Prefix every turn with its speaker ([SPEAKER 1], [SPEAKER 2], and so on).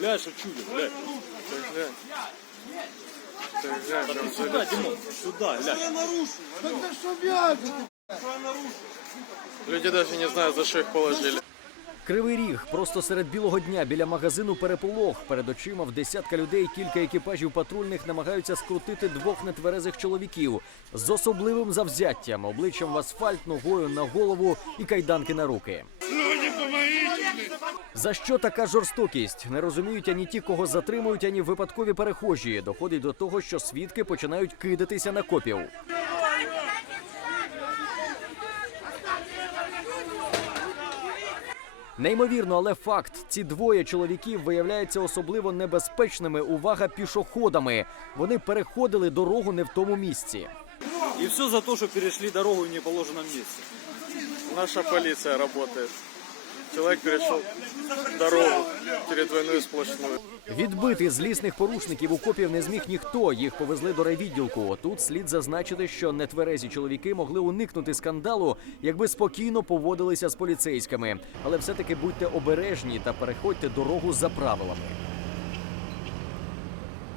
[SPEAKER 1] Ля, шучу, ля. Сюда, Димон, сюда, ля.
[SPEAKER 2] Люди даже не знают, за что их положили.
[SPEAKER 3] Кривий ріг просто серед білого дня біля магазину переполох. Перед очима в десятка людей кілька екіпажів патрульних намагаються скрутити двох нетверезих чоловіків з особливим завзяттям, обличчям в асфальт, ногою на голову і кайданки на руки. За що така жорстокість? Не розуміють ані ті, кого затримують, ані випадкові перехожі. Доходить до того, що свідки починають кидатися на копів. Неймовірно, але факт: ці двоє чоловіків виявляються особливо небезпечними. Увага пішоходами. Вони переходили дорогу не в тому місці.
[SPEAKER 1] И все за то, что перешли дорогу в неположенном месте.
[SPEAKER 2] Наша полиция работает. Человек перейшов дорогу перед двойную сплошную.
[SPEAKER 3] Відбити злісних порушників у копів не зміг ніхто. Їх повезли до райвідділку. Тут слід зазначити, що нетверезі чоловіки могли уникнути скандалу, якби спокійно поводилися з поліцейськими. Але все-таки будьте обережні та переходьте дорогу за правилами.